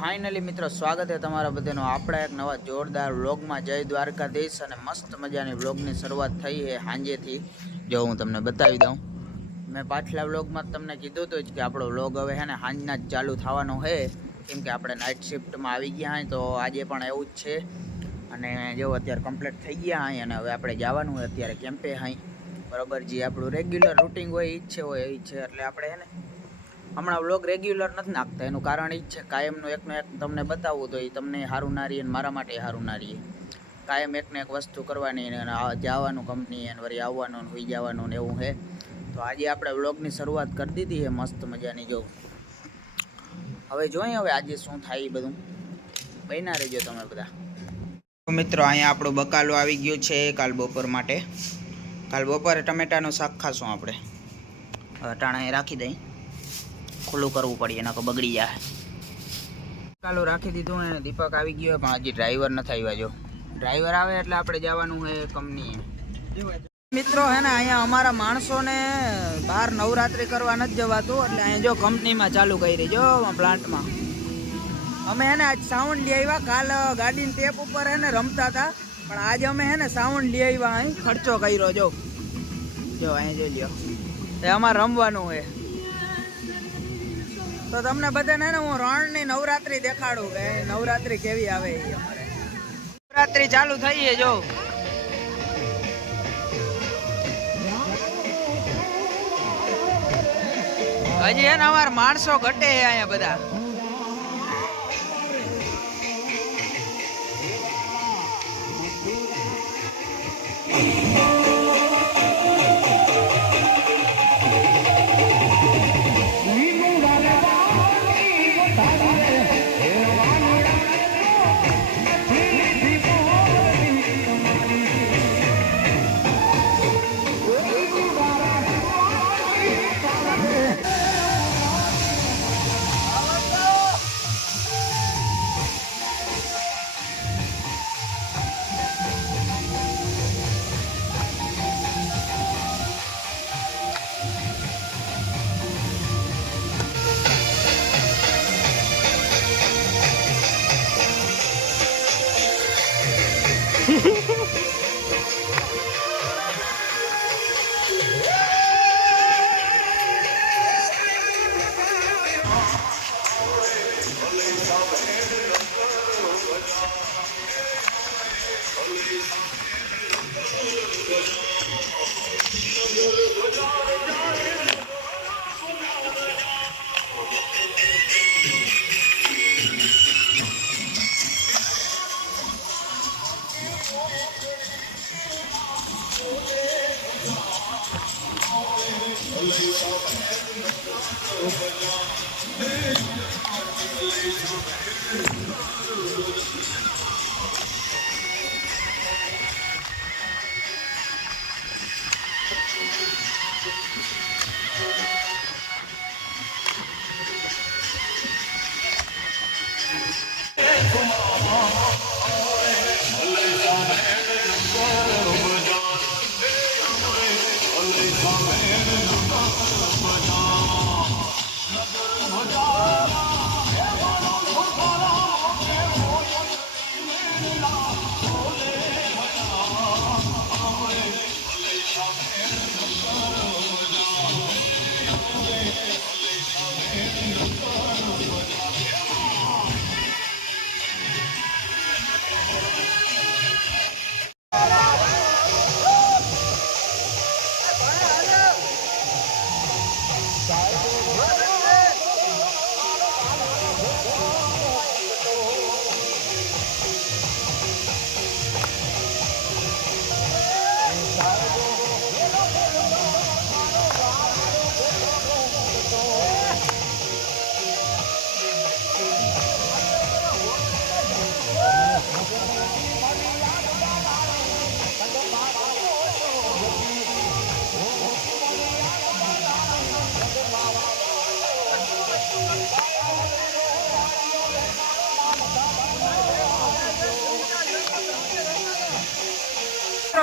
Finally મિત્રો સ્વાગત છે તમારા બધાનો આપણા એક નવા જોરદાર વ્લોગમાં। જય દ્વારકાધીશ। અને મસ્ત મજાની વ્લોગની શરૂઆત થઈ છે સાંજેથી। જો હું તમને બતાવી દઉં, મેં પાછલા વ્લોગમાં તમને કીધું હતું જ કે આપણો વ્લોગ હવે છે ને સાંજના જ ચાલુ થવાનો છે, કેમ કે આપણે નાઇટ શિફ્ટમાં આવી ગયા હોય તો આજે પણ એવું જ છે। અને જો અત્યારે કમ્પ્લીટ થઈ ગયા અહીં, અને હવે આપણે જવાનું હોય અત્યારે કેમ્પે અહીં, બરાબર। જે આપણું રેગ્યુલર રૂટિન હોય એ જ છે, હોય એ જ છે। એટલે આપણે છે ને હમણાં વ્લોગ રેગ્યુલર નથી નાખતા, એનું કારણ એ જ છે કાયમનું એકનો એક તમને બતાવવું તો એ તમને સારું ના રહીએ અને મારા માટે સારું ના રહીએ। કાયમ એકને એક વસ્તુ કરવાની અને જવાનું કંપની અને વળી આવવાનું ને હોઈ જવાનું ને એવું છે। તો આજે આપણે વ્લોગની શરૂઆત કરી દીધી છે મસ્ત મજાની। જો હવે જોઈએ હવે આજે શું થાય એ બધું, બન્યા રહેજો તમે બધા। મિત્રો અહીંયા આપણું બકાલું આવી ગયું છે કાલ બપોર માટે। કાલ બપોરે ટમેટાનું શાક ખાશું આપણે। ટાણા રાખી દઈ, ખુલ્લું કરવું પડે એના તો બગડી જાય। કાલું રાખી દીધું ને દીપક આવી ગયો, પણ હજી ડ્રાઈવર નથી આવ્યા। જો ડ્રાઈવર આવે એટલે આપણે જવાનું છે કંપનીએ। મિત્રો હે ને અહીંયા અમારા માણસોને બહાર નવરાત્રિ કરવા નથી જવાતું, એટલે અહીંયા જો કંપનીમાં ચાલુ કરી, જો પ્લાન્ટમાં અમે હે ને આજ સાઉન્ડ લઈ આવ્યા। કાલ ગાડીની ટેપ ઉપર હે ને રમતા હતા, પણ આજે અમે હે ને સાઉન્ડ લઈ આવ્યા। અહીં ખર્ચો કર્યો, જો અહીં જોઈ લ્યો, એ અમારે રમવાનું છે। તો તમને બધાને ને હું રણની નવરાત્રી દેખાડું કે નવરાત્રી કેવી આવે એ અમારે। નવરાત્રી ચાલુ થઈ છે, જો હજી હે ને અમારા માણસો ઘટે છે અહીંયા બધા।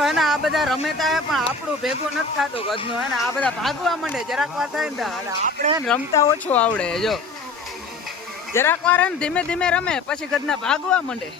હે ને આ બધા રમેતા હે, પણ આપણું ભેગું નથી થતું ગજનું હે ને। આ બધા ભાગવા માંડે જરાક વાર થાય ને, આપણે હે ને રમતા ઓછું આવડે। જો જરાક વાર એમ ધીમે ધીમે રમે પછી ગદના ભાગવા માંડે.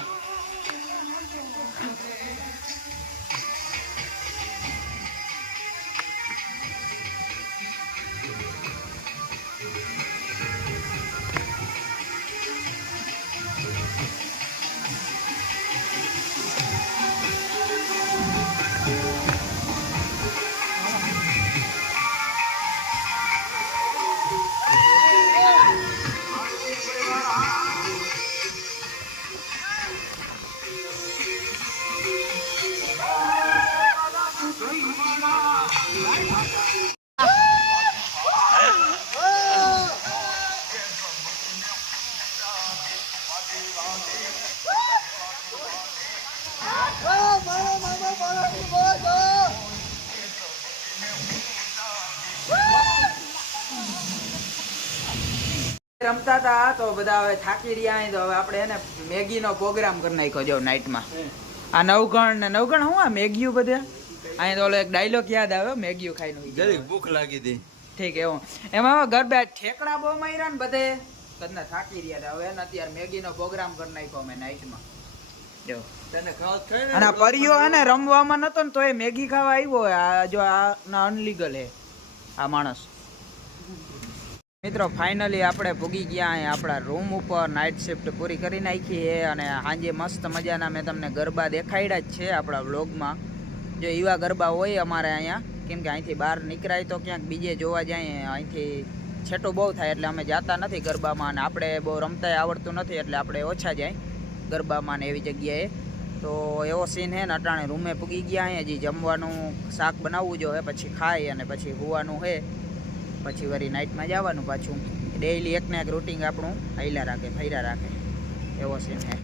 રમતા હતા તો બધા હવે થાકી રહ્યા તો હવે આપણે એને મેગી નો પ્રોગ્રામ કરી નાખ્યો જો નાઇટમાં. આ નવગણ ને નવગણ હું આ મેગીયું બધા અહીંયા તો ઓલો એક ડાયલોગ યાદ આવે મેગીયું ખાઈને જરી ભૂખ લાગી હતી ઠીક એવું એમાં ગરબા ઠેકડા બહુ માર્યા ને બધે કદના થાકી રહ્યા હતા. હવે એને અત્યારે મેગી નો પ્રોગ્રામ કરી નાખ્યો મેં નાઇટમાં જો. અને પરિયો હે ને રમવામાં નતો ને તો એ મેગી ખાવા આવ્યો. આ જો આ અનલીગલ હે આ માણસ. મિત્રો ફાઇનલી આપણે ભૂગી ગયા અહીં આપણા રૂમ ઉપર. નાઇટ શિફ્ટ પૂરી કરી નાખી છે અને સાંજે મસ્ત મજાના મેં તમને ગરબા દેખાડ્યા જ છે આપણા વ્લોગમાં. જો એવા ગરબા હોય અમારે અહીંયા, કેમ કે અહીંથી બહાર નીકળાય તો ક્યાંક બીજે જોવા જાય, અહીંથી છેટું બહુ થાય એટલે અમે જતા નથી ગરબામાં. અને આપણે બહુ રમતાય આવડતું નથી એટલે આપણે ઓછા જાય ગરબામાં ને એવી જગ્યાએ. તો એવો સીન હે ને અટાણે રૂમે પૂગી ગયા. અહીં હજી જમવાનું શાક બનાવવું જોઈએ, પછી ખાઈ અને પછી હોવાનું હે, પછી વળી નાઇટમાં જવાનું પાછું. ડેઈલી એક ને એક રૂટિંગ આપણું હાઈલા રાખે ફર્યા રાખે એવો સીન હે.